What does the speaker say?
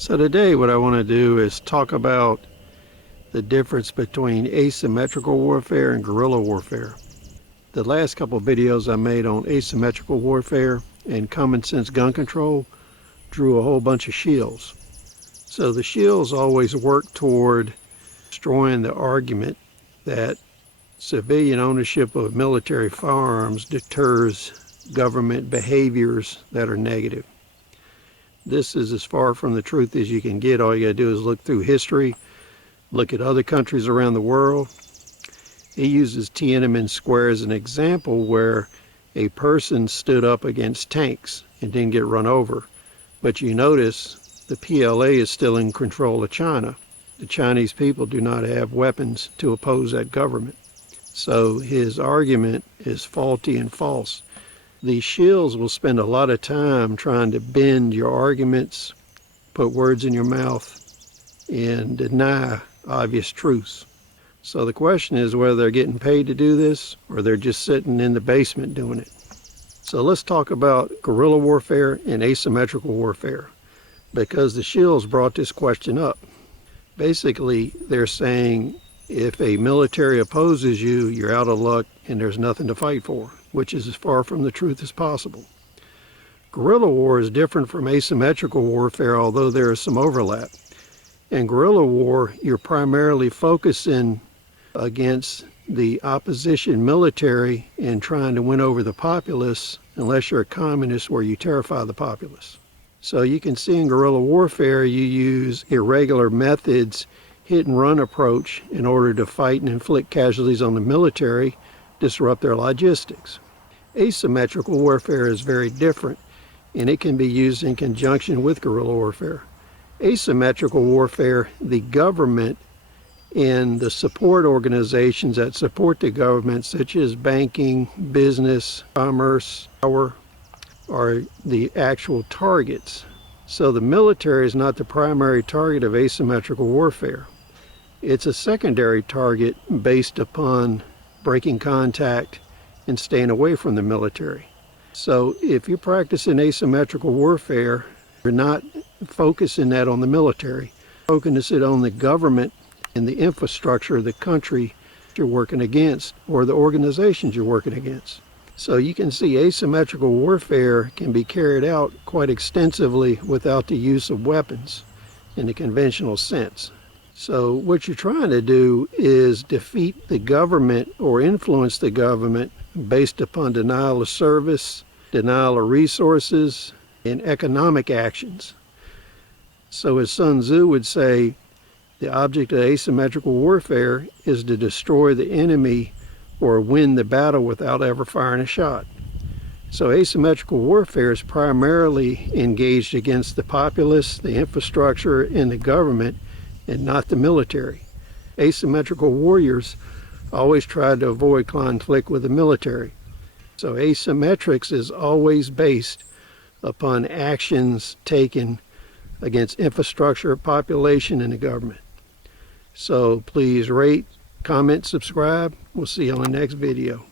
So today what I want to do is talk about the difference between asymmetrical warfare and guerrilla warfare. The last couple of videos I made on asymmetrical warfare and common sense gun control drew a whole bunch of shields. So the shields always work toward destroying the argument that civilian ownership of military firearms deters government behaviors that are negative. This is as far from the truth as you can get. All you gotta do is look through history, look at other countries around the world. He uses Tiananmen Square as an example where a person stood up against tanks and didn't get run over. But you notice the PLA is still in control of China. The Chinese people do not have weapons to oppose that government. So his argument is faulty and false. These shills will spend a lot of time trying to bend your arguments, put words in your mouth, and deny obvious truths. So the question is whether they're getting paid to do this or they're just sitting in the basement doing it. So let's talk about guerrilla warfare and asymmetrical warfare, because the shills brought this question up. Basically, they're saying if a military opposes you, you're out of luck and there's nothing to fight for, which is as far from the truth as possible. Guerrilla war is different from asymmetrical warfare, although there is some overlap. In guerrilla war, you're primarily focusing against the opposition military and trying to win over the populace, unless you're a communist where you terrify the populace. So you can see in guerrilla warfare, you use irregular methods, hit and run approach in order to fight and inflict casualties on the military, disrupt their logistics. Asymmetrical warfare is very different, and it can be used in conjunction with guerrilla warfare. Asymmetrical warfare, the government and the support organizations that support the government, such as banking, business, commerce, power, are the actual targets. So the military is not the primary target of asymmetrical warfare. It's a secondary target based upon breaking contact and staying away from the military. So if you're practicing asymmetrical warfare, you're not focusing that on the military. Focus it on the government and the infrastructure of the country you're working against or the organizations you're working against. So you can see asymmetrical warfare can be carried out quite extensively without the use of weapons in the conventional sense. So what you're trying to do is defeat the government or influence the government based upon denial of service, denial of resources, and economic actions. So as Sun Tzu would say, the object of asymmetrical warfare is to destroy the enemy or win the battle without ever firing a shot. So asymmetrical warfare is primarily engaged against the populace, the infrastructure, and the government, and not the military. Asymmetrical warriors always try to avoid conflict with the military. So asymmetrics is always based upon actions taken against infrastructure, population, and the government. So please rate, comment, subscribe. We'll see you on the next video.